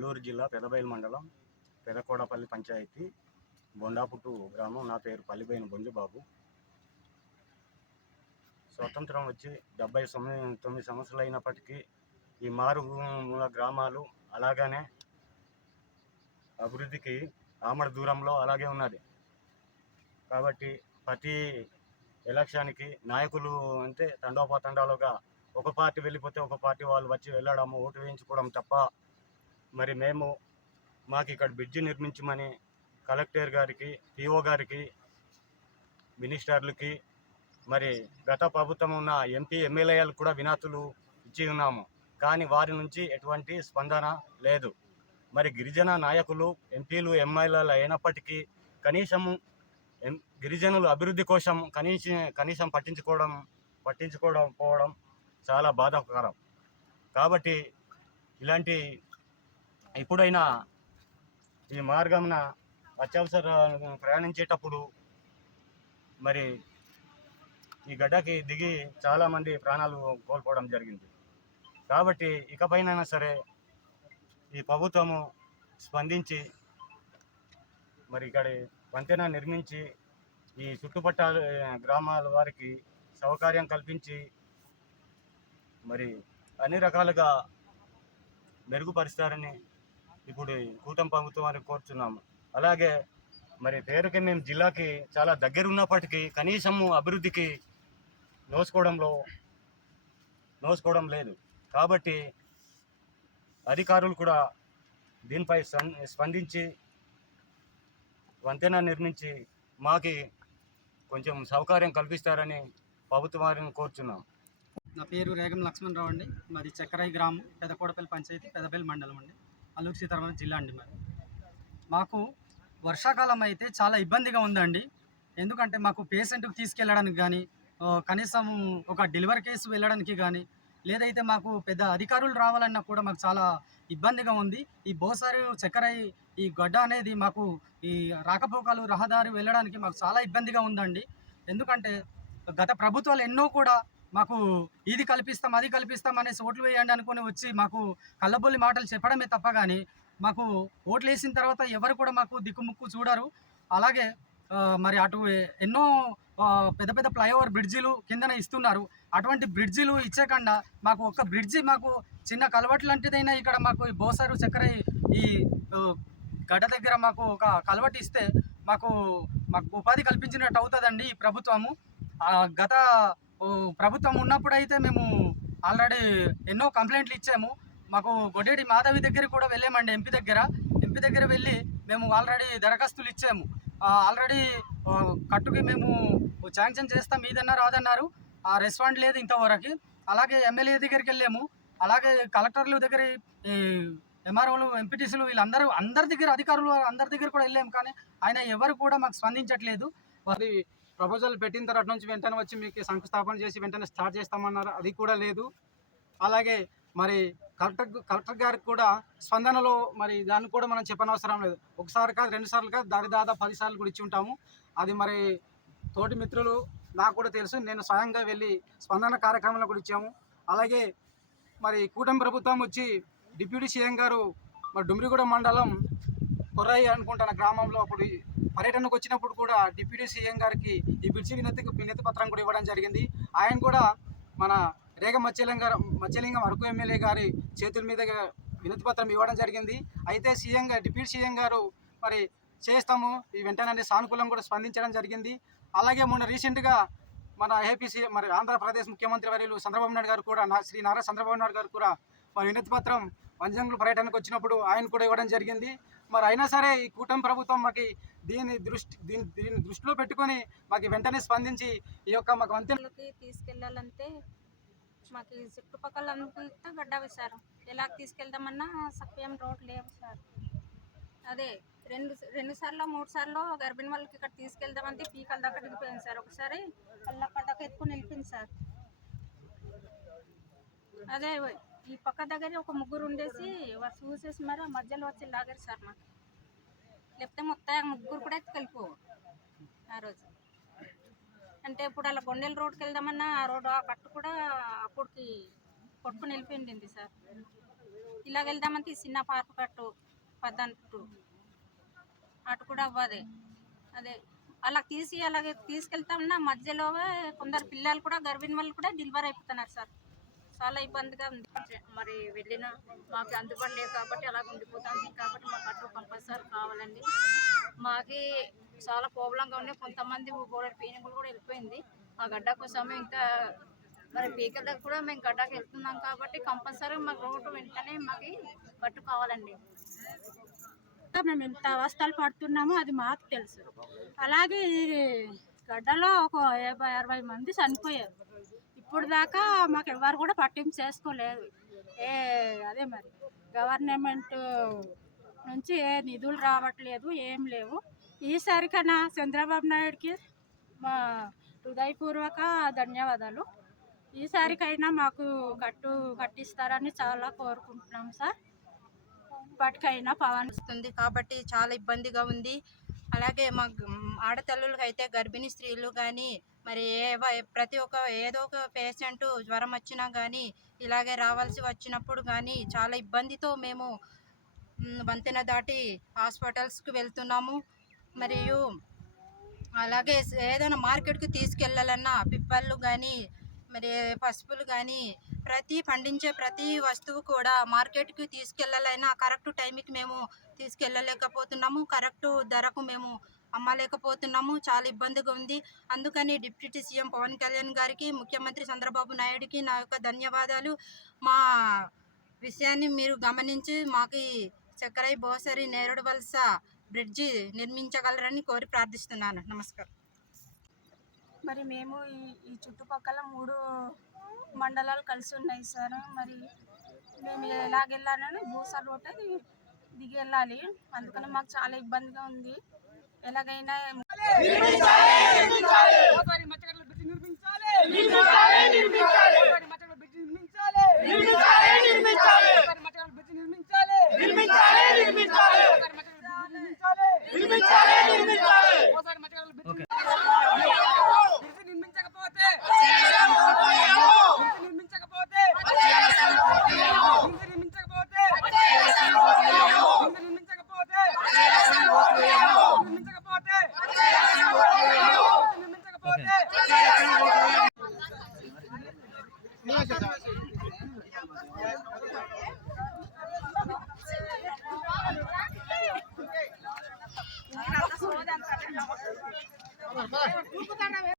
అల్లూరు జిల్లా పెదబయలు మండలం పెదకోడపల్లి పంచాయతీ బొండాపుట్టు గ్రామం. నా పేరు పల్లిబోయిన బొంజుబాబు. స్వతంత్రం వచ్చి 79 సంవత్సరాలు అయినప్పటికీ ఈ మారుమూల గ్రామాలు అలాగనే అభివృద్ధికి ఆమడ దూరంలో అలాగే ఉన్నది. కాబట్టి ప్రతి ఎలక్షన్కి నాయకులు అంటే తండోపతండాలుగా ఒక పార్టీ వెళ్ళిపోతే ఒక పార్టీ వాళ్ళు వచ్చి వెళ్ళడము, ఓటు వేయించుకోవడం తప్ప మరి మాకు ఇక్కడ బ్రిడ్జి నిర్మించమని కలెక్టర్ గారికి, పిఓ గారికి, మినిస్టర్లకి, మరి గత ప్రభుత్వం ఉన్న ఎంపీ ఎమ్మెల్యేలకు కూడా వినతులు ఇచ్చి ఉన్నాము. కానీ వారి నుంచి ఎటువంటి స్పందన లేదు. మరి గిరిజన నాయకులు, ఎంపీలు, ఎమ్మెల్యేలు అయినప్పటికీ కనీసము గిరిజనుల అభివృద్ధి కోసం కనీసం పట్టించుకోవడం చాలా బాధాకరం. కాబట్టి ఇలాంటి ఎప్పుడైనా ఈ మార్గంన అత్యవసర ప్రయాణించేటప్పుడు మరి ఈ గడ్డకి దిగి చాలామంది ప్రాణాలు కోల్పోవడం జరిగింది. కాబట్టి ఇకపైనైనా సరే ఈ ప్రభుత్వము స్పందించి మరి ఇక్కడ వంతెన నిర్మించి ఈ చుట్టుపక్కల గ్రామాల వారికి సౌకర్యం కల్పించి మరి అన్ని రకాలుగా మెరుగుపరుస్తారని ఇప్పుడు కూటమి ప్రభుత్వాన్ని కోరుతున్నాము. అలాగే మరి పేరుకి మేము జిల్లాకి చాలా దగ్గర ఉన్నప్పటికీ కనీసము అభివృద్ధికి నోసుకోవడం లేదు. కాబట్టి అధికారులు కూడా దీనిపై స్పందించి వంతెన నిర్మించి మాకి కొంచెం సౌకర్యం కల్పిస్తారని ప్రభుత్వాన్ని కోరుచున్నాం. నా పేరు రేగం లక్ష్మణరావు అండి. మాది చక్కరాయి గ్రామం, పెదకోడపల్లి పంచాయతీ, పెదబయలు మండలం అండి, అల్లూరు సీతారామరాజు జిల్లా అండి. మాకు వర్షాకాలం అయితే చాలా ఇబ్బందిగా ఉందండి. ఎందుకంటే మాకు పేషెంట్కి తీసుకెళ్ళడానికి కానీ, కనీసం ఒక డెలివరీ కేసు వెళ్ళడానికి కానీ, లేదైతే మాకు పెద్ద అధికారులు రావాలన్నా కూడా మాకు చాలా ఇబ్బందిగా ఉంది. ఈ బోసారు చక్కరాయి ఈ గడ్డ అనేది మాకు ఈ రాకపోకలు రహదారి వెళ్ళడానికి మాకు చాలా ఇబ్బందిగా ఉందండి. ఎందుకంటే గత ప్రభుత్వాలు ఎన్నో కూడా మాకు ఇది కల్పిస్తాం, అది కల్పిస్తాం అనేసి ఓట్లు వేయండి అనుకుని వచ్చి మాకు కళ్ళబొల్లి మాటలు చెప్పడమే తప్ప కానీ మాకు ఓట్లు వేసిన తర్వాత ఎవరు కూడా మాకు దిక్కుముక్కు చూడరు. అలాగే మరి అటు ఎన్నో పెద్ద పెద్ద ఫ్లైఓవర్ బ్రిడ్జీలు కిందన ఇస్తున్నారు. అటువంటి బ్రిడ్జీలు ఇచ్చేకన్నా మాకు ఒక బ్రిడ్జి, మాకు చిన్న కలవట్ లాంటిదైనా ఇక్కడ మాకు ఈ బోసారు చక్కరై ఈ గడ్డ దగ్గర మాకు ఒక కలవట్ ఇస్తే మాకు ఉపాధి కల్పించినట్టు అవుతుందండి ఈ ప్రభుత్వము. గత ప్రభుత్వం ఉన్నప్పుడైతే మేము ఆల్రెడీ ఎన్నో కంప్లైంట్లు ఇచ్చాము. మాకు గొడ్డేటి మాధవి దగ్గర కూడా వెళ్ళామండి, ఎంపీ దగ్గర వెళ్ళి మేము ఆల్రెడీ దరఖాస్తులు ఇచ్చాము. ఆల్రెడీ కట్టుకి మేము శాంక్షన్ చేస్తాం, మీదన్నా రాదన్నారు. రెస్పాండ్ లేదు ఇంతవరకు. అలాగే ఎమ్మెల్యే దగ్గరికి వెళ్ళాము, అలాగే కలెక్టర్ల దగ్గర, ఎంఆర్ఓలు, ఎంపీటీసీలు అందరి దగ్గర, అధికారులు అందరి దగ్గర కూడా వెళ్ళాము. కానీ ఆయన ఎవరు కూడా మాకు స్పందించట్లేదు. వారి ప్రపోజల్ పెట్టిన తర్వాత నుంచి వెంటనే వచ్చి మీకు శంకుస్థాపన చేసి వెంటనే స్టార్ట్ చేస్తామన్నారు, అది కూడా లేదు. అలాగే మరి కలెక్టర్ గారికి కూడా స్పందనలో మరి దాన్ని కూడా మనం చెప్పనవసరం లేదు. ఒకసారి కాదు, 2 సార్లు కాదు, దాదాపు 10 సార్లు కూడా ఇచ్చి ఉంటాము. అది మరి తోటి మిత్రులు నాకు కూడా తెలుసు, నేను స్వయంగా వెళ్ళి స్పందన కార్యక్రమంలో కూడా ఇచ్చాము. అలాగే మరి కూటమి ప్రభుత్వం వచ్చి డిప్యూటీ సీఎం గారు మరి డుమ్రిగూడ మండలం కొర్రాయి అనుకుంటున్న గ్రామంలో అప్పుడు పర్యటనకు వచ్చినప్పుడు కూడా డిప్యూటీ సీఎం గారికి ఈ బ్రిడ్జి వినతి పత్రం కూడా ఇవ్వడం జరిగింది. ఆయన కూడా మన రేగ మత్స్యలింగం అరకు ఎమ్మెల్యే గారి చేతుల మీదుగా వినతి పత్రం ఇవ్వడం జరిగింది. అయితే డిప్యూటీ సీఎం గారు మరి చేస్తాము ఈ వెంటనే సానుకూలం కూడా స్పందించడం జరిగింది. అలాగే మొన్న రీసెంట్గా మన ఏపీసీ మరి ఆంధ్రప్రదేశ్ ముఖ్యమంత్రి వర్యులు చంద్రబాబు నాయుడు గారు కూడా, శ్రీ నారా చంద్రబాబు నాయుడు గారు కూడా మరి వినతి పత్రం వంజంగులు పర్యటనకు వచ్చినప్పుడు ఆయన కూడా ఇవ్వడం జరిగింది. మరి అయినా సరే ఈ కూటమి ప్రభుత్వం మాకు దీన్ని దృష్టిలో పెట్టుకొని మాకు వెంటనే స్పందించి ఈ యొక్క మాకు వంతెనలకి తీసుకెళ్ళాలంటే మాకు చుట్టుపక్కల అంతా గడ్డవి సార్. ఎలా తీసుకెళ్దామన్నా సత్యం రోడ్ లేవు సార్. అదే 2 సార్లు 3 సార్లు గర్భిణీ వాళ్ళకి ఇక్కడ తీసుకెళ్దామంటే పీకల దాకా దిగిపోయింది సార్. ఒకసారి కళ్ళక్కడ దాకా ఎత్తుకుని వెళ్ళిపోయింది సార్. అదే ఈ పక్క దగ్గర ఒక ముగ్గురు ఉండేసి చూసేసి మరి మధ్యలో వచ్చి లాగారు సార్. మాకు లేకపోతే మొత్తం ముగ్గురు కూడా ఎత్తుకెళ్ళిపోవు ఆ రోజు. అంటే ఇప్పుడు అలా గొండెల రోడ్కి వెళ్దామన్నా ఆ రోడ్డు ఆ కట్టు కూడా అప్పటికి కొట్టుకుని వెళ్ళిపోయింది సార్. ఇలాగ వెళ్దామంటే చిన్న పార్కు కట్టు పద్దంటు అటు కూడా అవ్వదే. అదే అలా అలాగే తీసుకెళ్తామన్నా మధ్యలో కొందరు పిల్లలు కూడా గర్భిణీ వాళ్ళు కూడా డెలివరీ అయిపోతున్నారు సార్. చాలా ఇబ్బందిగా ఉంది. మరి వెళ్ళిన మాకు అందుబాటు లేదు కాబట్టి అలా ఉండిపోతుంది. కాబట్టి మాకు అటు కంపల్సరీ కావాలండి. మాకి చాలా ప్రాబ్లంగా ఉన్నాయి. కొంతమంది పీనింగులు కూడా వెళ్ళిపోయింది. ఆ గడ్డ కోసమే ఇంకా మరి పీకల దగ్గర కూడా మేము గడ్డకి వెళ్తున్నాం కాబట్టి కంపల్సరీ మాకు రోడ్డు వెంటనే మాకు గట్టు కావాలండి. మేము ఎంత అవస్థలు పడుతున్నామో అది మాకు తెలుసు. అలాగే ఈ గడ్డలో ఒక 50-60 మంది చనిపోయారు. ఇప్పుడు దాకా మాకు ఎవరు కూడా పట్టింపు చేసుకోలేదు. అదే మరి గవర్నమెంట్ నుంచి ఏ నిధులు రావట్లేదు, ఏం లేవు. ఈసారికైనా చంద్రబాబు నాయుడుకి మా హృదయపూర్వక ధన్యవాదాలు. ఈసారికైనా మాకు కట్టిస్తారని చాలా కోరుకుంటున్నాం సార్. ఇప్పటికైనా పవన్ వస్తుంది కాబట్టి చాలా ఇబ్బందిగా ఉంది. అలాగే మా ఆడతల్లులకు అయితే గర్భిణీ స్త్రీలు కానీ మరి ప్రతి ఒక్క ఏదో ఒక పేషెంట్ జ్వరం వచ్చినా కానీ ఇలాగే రావాల్సి వచ్చినప్పుడు కానీ చాలా ఇబ్బందితో మేము వంతెన దాటి హాస్పిటల్స్కి వెళ్తున్నాము. మరియు అలాగే ఏదైనా మార్కెట్కి తీసుకెళ్ళాలన్నా పిప్పళ్ళు కానీ మరి పసుపులు కానీ పండించే ప్రతి వస్తువు కూడా మార్కెట్కి తీసుకెళ్ళాలైనా కరెక్ట్ టైంకి మేము తీసుకెళ్ళలేకపోతున్నాము. కరెక్ట్ ధరకు మేము అమ్మలేకపోతున్నాము. చాలా ఇబ్బందిగా ఉంది. అందుకని డిప్యూటీ సీఎం పవన్ కళ్యాణ్ గారికి, ముఖ్యమంత్రి చంద్రబాబు నాయుడుకి నా యొక్క ధన్యవాదాలు. మా విషయాన్ని మీరు గమనించి మాకు చక్రాయి బోసరి నేరుడు వలస బ్రిడ్జి నిర్మించగలరని కోరి ప్రార్థిస్తున్నాను. నమస్కారం. మరి మేము ఈ చుట్టుపక్కల 3 మండలాలు కలిసి ఉన్నాయి సార్. మరి మేము ఎలాగెళ్ళాలని భూసార్ రోడ్ దిగి వెళ్ళాలి. అందుకని మాకు చాలా ఇబ్బందిగా ఉంది. ఎలాగైనా